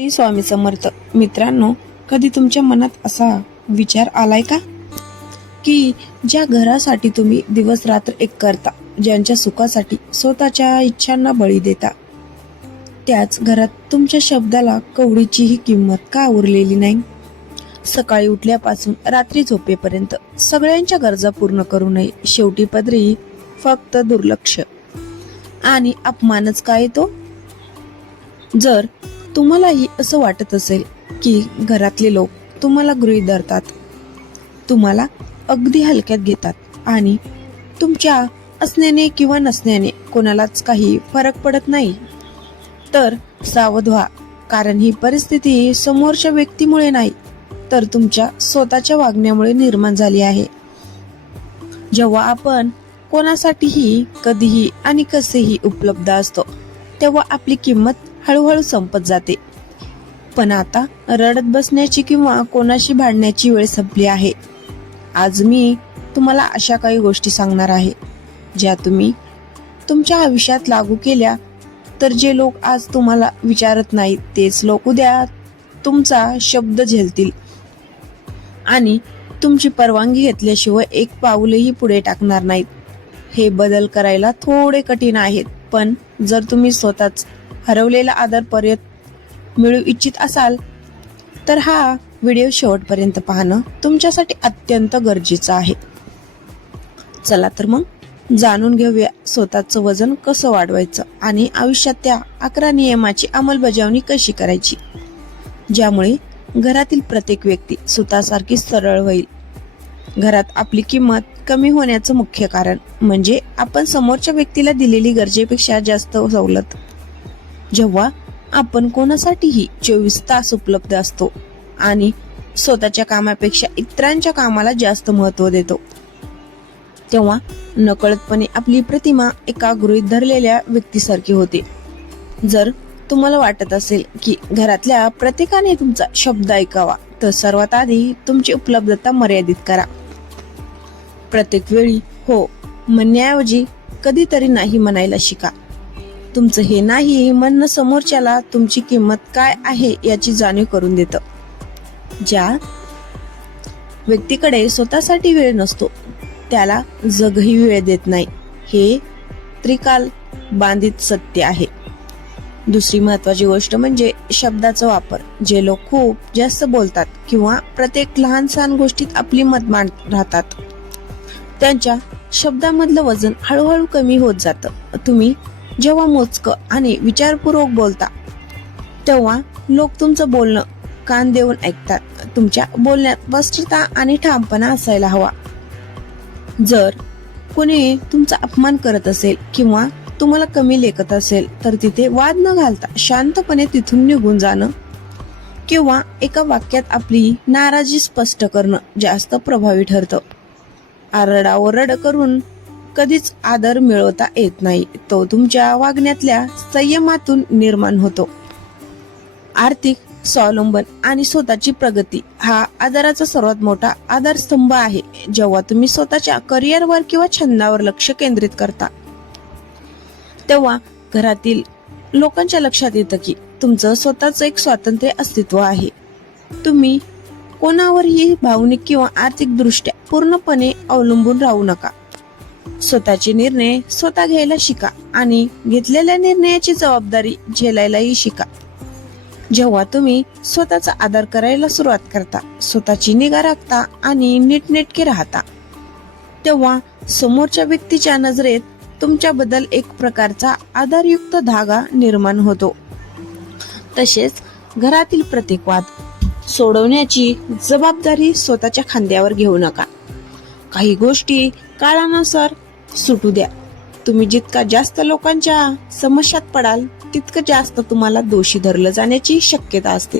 श्री स्वामी समर्थ. मित्रांनो, कधी तुमच्या मनात असा विचार आलाय का की ज्या घरासाठी तुम्ही दिवस रात्र एक करता, ज्यांच्या सुखासाठी स्वतःच्या इच्छांना बळी देता, त्याच घरात तुमच्या शब्दाला कवडीचीही किंमत का उरलेली नाही? सकाळी उठल्यापासून रात्री झोपेपर्यंत सगळ्यांच्या गरजा पूर्ण करू नये, शेवटी पदरी फक्त दुर्लक्ष आणि अपमानच काय तो? जर तुम्हालाही असं वाटत असेल की घरातले लोक तुम्हाला गृहीत धरतात, तुम्हाला अगदी हलक्यात घेतात आणि तुमच्या असण्याने किंवा नसण्याने कोणालाच काही फरक पडत नाही, तर सावध व्हा. कारण ही परिस्थिती समोरच्या व्यक्तीमुळे नाही, तर तुमच्या स्वतःच्या वागण्यामुळे निर्माण झाली आहे. जेव्हा आपण कोणासाठीही कधीही आणि कसेही उपलब्ध असतो, तेव्हा आपली किंमत हळूहळू संपत जाते. पण आता रडत बसण्याची किंवा कोणाशी भांडण्याची वेळ संपली आहे. आज मी तुम्हाला अशा काही गोष्टी सांगणार आहे ज्या तुम्ही तुमच्या आयुष्यात लागू केल्या तर जे लोक आज तुम्हाला विचारत नाहीत, तेच लोक उद्या तुमचा शब्द झेलतील आणि तुमची परवानगी घेतल्याशिवाय एक पाऊलही पुढे टाकणार नाहीत. हे बदल करायला थोडे कठीण आहेत, पण जर तुम्ही स्वतःच हरवलेला आदर परत मिळवू इच्छित असाल तर हा व्हिडिओ शेवटपर्यंत पाहणं तुमच्यासाठी अत्यंत गरजेचं आहे. चला तर मग जाणून घेऊया स्वतःचं वजन कसं वाढवायचं आणि आयुष्यात त्या 11 नियमाची अंमलबजावणी कशी करायची, ज्यामुळे घरातील प्रत्येक व्यक्ती स्वतःसारखी सरळ होईल. घरात आपली किंमत कमी होण्याचं मुख्य कारण म्हणजे आपण समोरच्या व्यक्तीला दिलेली गरजेपेक्षा जास्त सवलत. जेव्हा आपण कोणासाठीही 24 तास उपलब्ध असतो आणि स्वतःच्या कामापेक्षा इतरांच्या कामाला जास्त महत्त्व देतो, तेव्हा नकळतपणे आपली प्रतिमा एका गृहीत धरलेल्या व्यक्तीसारखी होते. जर तुम्हाला वाटत असेल की घरातल्या प्रत्येकाने तुमचा शब्द ऐकावा, तर सर्वात आधी तुमची उपलब्धता मर्यादित करा. प्रत्येक वेळी हो म्हणण्याऐवजी कधीतरी नाही म्हणायला शिका. तुमचं हे नाही म्हणणं समोरच्याला तुमची किंमत काय आहे याची जाणीव करून देतं. ज्या व्यक्तीकडे स्वतःसाठी वेळ नसतो त्याला जगही वेळ देत नाही, हे त्रिकाल बांधित सत्य आहे. दुसरी महत्वाची गोष्ट म्हणजे शब्दाचा वापर. जे लोक खूप जास्त बोलतात किंवा प्रत्येक लहान सहान गोष्टीत आपली मत मांडत राहतात, त्यांच्या शब्दामधलं वजन हळूहळू कमी होत जातं. तुम्ही जेव्हा मोजकं आणि विचारपूर्वक बोलता, तेव्हा लोक तुमचं बोलणं कान देऊन ऐकतात. तुमच्या बोलण्यात स्पष्टता आणि ठामपणा असायला हवा. जर कोणी तुमचा अपमान करत असेल किंवा तुम्हाला कमी लेखत असेल, तर तिथे वाद न घालता शांतपणे तिथून निघून जाणं किंवा एका वाक्यात आपली नाराजी स्पष्ट करणं जास्त प्रभावी ठरतं. आरडाओरड करून कधीच आदर मिळवता येत नाही, तो तुमच्या वागण्यातल्या संयमातून निर्माण होतो. आर्थिक स्वावलंबन आणि स्वतःची प्रगती हा आदराचा सर्वात मोठा आधारस्तंभ आहे. जेव्हा तुम्ही स्वतःच्या करिअरवर किंवा छंदावर लक्ष केंद्रित करता, तेव्हा घरातील लोकांच्या लक्षात येतं की तुमचं स्वतःचं एक स्वातंत्र्य अस्तित्व आहे. तुम्ही कोणावरही भावनिक किंवा आर्थिक दृष्ट्या पूर्णपणे अवलंबून राहू नका. स्वतःचे निर्णय स्वतः घ्यायला शिका आणि घेतलेल्या निर्णयाची जबाबदारी झेलायलाही शिका. जेव्हा तुम्ही स्वतःचा आदर करायला सुरुवात करता, स्वतःची निगा राखता आणि नीटनेटके राहता, तेव्हा समोरच्या व्यक्तीच्या नजरेत तुमच्याबद्दल एक प्रकारचा आदरयुक्त धागा निर्माण होतो. तसेच घरातील प्रत्येक वाद सोडवण्याची जबाबदारी स्वतःच्या खांद्यावर घेऊ नका. काही गोष्टी काळानुसार सुटू द्या. तुम्ही जितका जास्त लोकांच्या समस्यात पडाल, तितकं जास्त तुम्हाला दोषी धरलं जाण्याची शक्यता असते.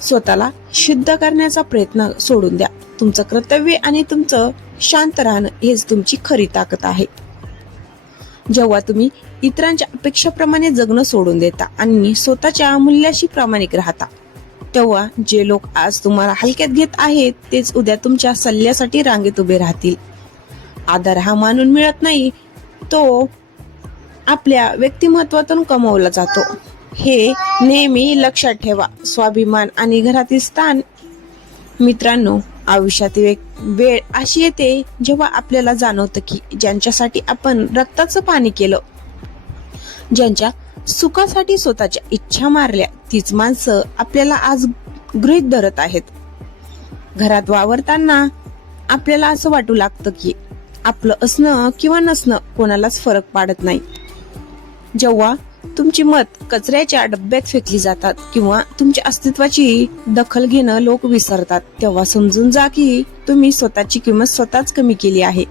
स्वतःला शुद्ध करण्याचा प्रयत्न सोडून द्या. तुमचं कर्तव्य आणि तुमचं शांत राहणं हेच तुमची खरी ताकद आहे. जेव्हा तुम्ही इतरांच्या अपेक्षेप्रमाणे जगणं सोडून देता आणि स्वतःच्या मूल्याशी प्रामाणिक राहता, तेव्हा जे लोक आज तुम्हाला हलक्यात घेत आहेत, तेच उद्या तुमच्या सल्ल्यासाठी रांगेत उभे राहतील. आदर हा मानून मिळत नाही, तो आपल्या व्यक्तिमत्वातून कमवला जातो. हे नेहमी लक्षात ठेवा. स्वाभिमान आणि घरातील स्थान. मित्रांनो, आयुष्यातील एक वेळ अशी येते जेव्हा आपल्याला जाणवतं की ज्यांच्यासाठी आपण रक्ताचं पाणी केलं, ज्यांच्या सुखासाठी स्वतःच्या इच्छा मारल्या, तीच माणसं आपल्याला आज गृहीत धरत आहेत. घरात वावरताना आपल्याला असं वाटू लागतं की आपलं असणं किंवा नसणं कोणालाच फरक पाडत नाही. जेव्हा तुमची मत कचऱ्याच्या डब्यात फेकली जातात किंवा तुमच्या अस्तित्वाची दखल घेणं लोक विसरतात, तेव्हा समजून जा की तुम्ही स्वतःची किंमत स्वतःच कमी केली आहे.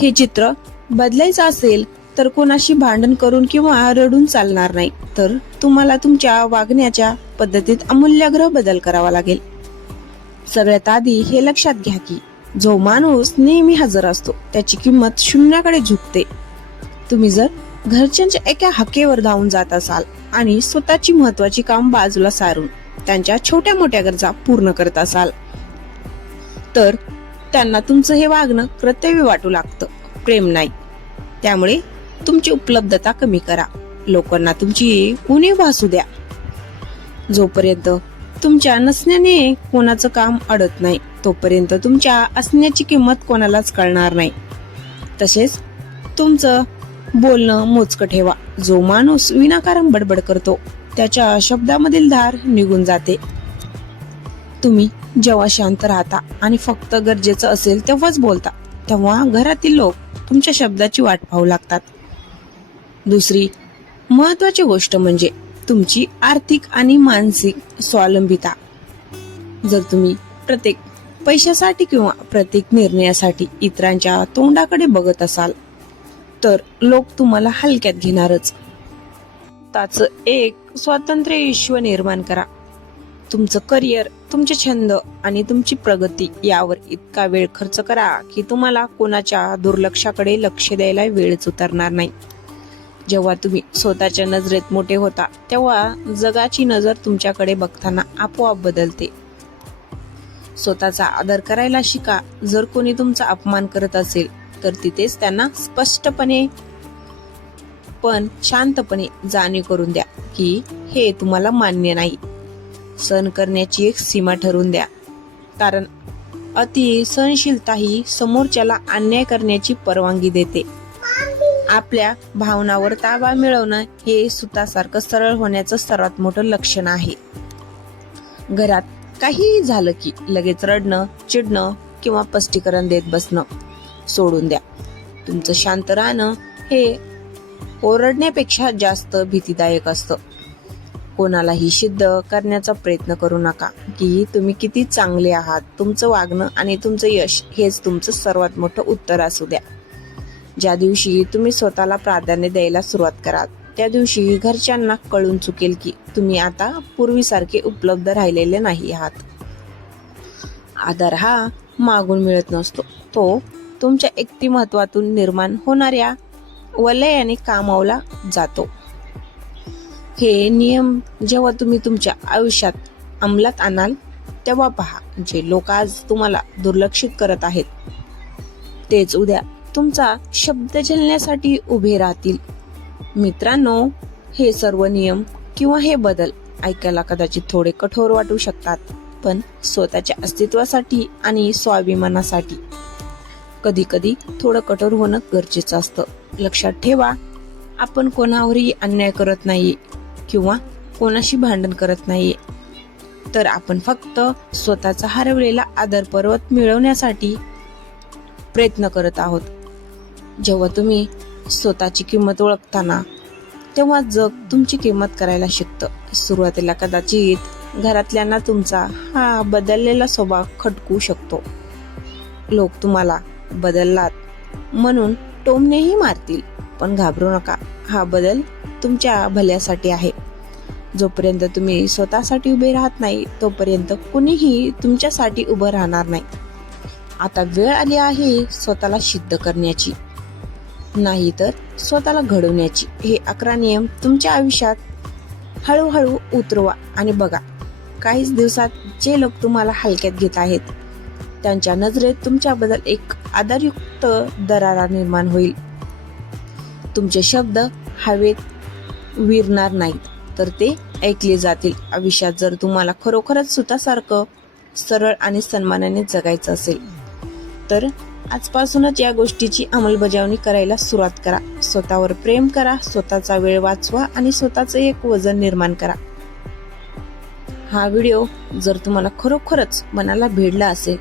हे चित्र बदलायचं असेल तर कोणाशी भांडण करून किंवा रडून चालणार नाही, तर तुम्हाला तुमच्या वागण्याच्या पद्धतीत आमूलाग्र बदल करावा लागेल. सगळ्यात आधी हे लक्षात घ्या की जो माणूस नेहमी हजर असतो त्याची किंमत शून्याकडे झुकते. तुम्ही जर घरच्यांच्या एका हाकेवर धावून जात असाल आणि स्वतःची महत्वाची काम बाजूला सारून त्यांच्या छोट्या मोठ्या गरजा पूर्ण करत असाल, तर त्यांना तुमचं हे वागणं कर्तव्य वाटू लागतं, प्रेम नाही. त्यामुळे तुमची उपलब्धता कमी करा. लोकांना तुमची उणीव भासू द्या. जोपर्यंत तुमच्या नसण्याने कोणाचं काम अडत नाही, तोपर्यंत तुमच्या असण्याची किंमत कोणालाच कळणार नाही. तसेच तुमचं बोलणं मोजकं ठेवा. जो माणूस विनाकारण बडबड करतो त्याच्या शब्दामधील धार निघून जाते. तुम्ही जेव्हा शांत राहता आणि फक्त गरजेचं असेल तेव्हाच बोलता, तेव्हा घरातील लोक तुमच्या शब्दाची वाट पाहू लागतात. दुसरी महत्वाची गोष्ट म्हणजे तुमची आर्थिक आणि मानसिक स्वावलंबिता. जर तुम्ही प्रत्येक पैशासाठी किंवा प्रत्येक निर्णयासाठी इतरांच्या तोंडाकडे बघत असाल तर लोक तुम्हाला हलक्यात घेणारच. त्याच एक स्वतंत्र विश्व निर्माण करा. तुमचं करिअर, तुमचे छंद आणि तुमची प्रगती यावर इतका वेळ खर्च करा की तुम्हाला कोणाच्या दुर्लक्षाकडे लक्ष द्यायला वेळच उतरणार नाही. जेव्हा तुम्ही स्वतःच्या नजरेत मोठे होता तेव्हा जगाची नजर तुमच्याकडे बघताना आपोआप बदलते. स्वतःचा आदर करायला शिका. जर कोणी तुमचा अपमान करत असेल तर तिथेच त्यांना स्पष्टपणे पण शांतपणे जाणीव करून द्या की हे तुम्हाला मान्य नाही. सहन करण्याची एक सीमा ठरवून द्या, कारण अति सहनशीलता ही समोरच्याला अन्याय करण्याची परवानगी देते. आपल्या भावनावर ताबा मिळवणं हे सुतासारखं सरळ होण्याचं सर्वात मोठं लक्षण आहे. घरात काही झालं की लगेच रडणं, चिडणं किंवा स्पष्टीकरण देत बसणं सोडून द्या. तुमचं शांत राहणं हे ओरडण्यापेक्षा जास्त भीतीदायक असतं. कोणालाही सिद्ध करण्याचा प्रयत्न करू नका की तुम्ही किती चांगले आहात. तुमचं वागणं आणि तुमचं यश हेच तुमचं सर्वात मोठं उत्तर असू द्या. ज्या दिवशी तुम्ही स्वतःला प्राधान्य द्यायला सुरुवात कराल त्या दिवशी घरच्यांना कळून चुकेल की तुम्ही आता पूर्वीसारखे उपलब्ध राहिलेले नाही आहात. आदर हा मागून मिळत नसतो, तो तुमच्या व्यक्तिमत्वातून निर्माण होणाऱ्या वलयाने कामावला जातो. हे नियम जेव्हा तुम्ही तुमच्या आयुष्यात अंमलात आणाल तेव्हा पहा, जे लोक आज तुम्हाला दुर्लक्षित करत आहेत तेच उद्या तुमचा शब्द झेलण्यासाठी उभे राहतील. मित्रांनो, हे सर्व नियम किंवा हे बदल ऐकायला कदाचित थोडे कठोर वाटू शकतात, पण स्वतःच्या अस्तित्वासाठी आणि स्वाभिमानासाठी कधी कधी थोडं कठोर होणं गरजेचं असतं. लक्षात ठेवा, आपण कोणावरही अन्याय करत नाहीये किंवा कोणाशी भांडण करत नाहीये, तर आपण फक्त स्वतःचा हरवलेला आदर पर्वत मिळवण्यासाठी प्रयत्न करत आहोत. जेव्हा तुम्ही स्वतःची किंमत ओळखताना तेव्हा जग तुमची किंमत करायला शिकतं. सुरुवातीला कदाचित घरातल्यांना तुमचा हा बदललेला स्वभाव खटकू शकतो. लोक तुम्हाला बदललात म्हणून टोमणेही मारतील, पण घाबरू नका, हा बदल तुमच्या भल्यासाठी आहे. जोपर्यंत तुम्ही स्वतःसाठी उभे राहत नाही तोपर्यंत कुणीही तुमच्यासाठी उभं राहणार नाही. आता वेळ आली आहे स्वतःला सिद्ध करण्याची, नाही तर स्वतःला घडवण्याची. हे 11 नियम तुमच्या आयुष्यात हळूहळू उतरवा आणि बघा, काहीच दिवसात जे लोक तुम्हाला हलक्यात घेत आहेत त्यांच्या नजरेत तुमच्याबद्दल एक आदरयुक्त दरारा निर्माण होईल. तुमचे शब्द हवेत विरणार नाहीत तर ते ऐकले जातील. आयुष्यात जर तुम्हाला खरोखरच सुतासारखं सरळ आणि सन्मानाने जगायचं असेल तर आजपासूनच या गोष्टीची अंमलबजावणी करायला सुरुवात करा. स्वतःवर प्रेम करा, स्वतःचा वेळ वाचवा आणि स्वतःचं एक वजन निर्माण करा. हा व्हिडिओ जर तुम्हाला खरोखरच मनाला भिडला असेल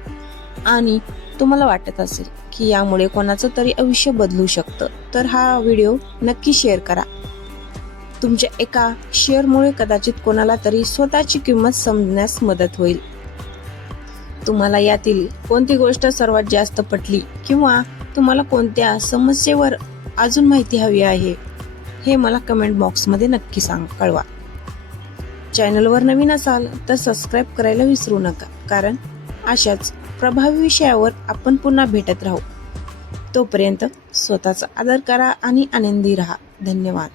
आणि तुम्हाला वाटत असेल की यामुळे कोणाचं तरी आयुष्य बदलू शकतं तर हा व्हिडिओ नक्की शेअर करा. तुमच्या एका शेअरमुळे कदाचित कोणाला तरी स्वतःची किंमत समजण्यास मदत होईल. तुम्हाला यातील कोणती गोष्ट सर्वात जास्त पटली किंवा तुम्हाला कोणत्या समस्येवर अजून माहिती हवी आहे हे मला कमेंट बॉक्समध्ये नक्की कळवा. चॅनलवर नवीन असाल तर सबस्क्राईब करायला विसरू नका, कारण अशाच प्रभावी विषयावर आपण पुन्हा भेटत राहू. तोपर्यंत स्वतःचा आदर करा आणि आनंदी राहा. धन्यवाद.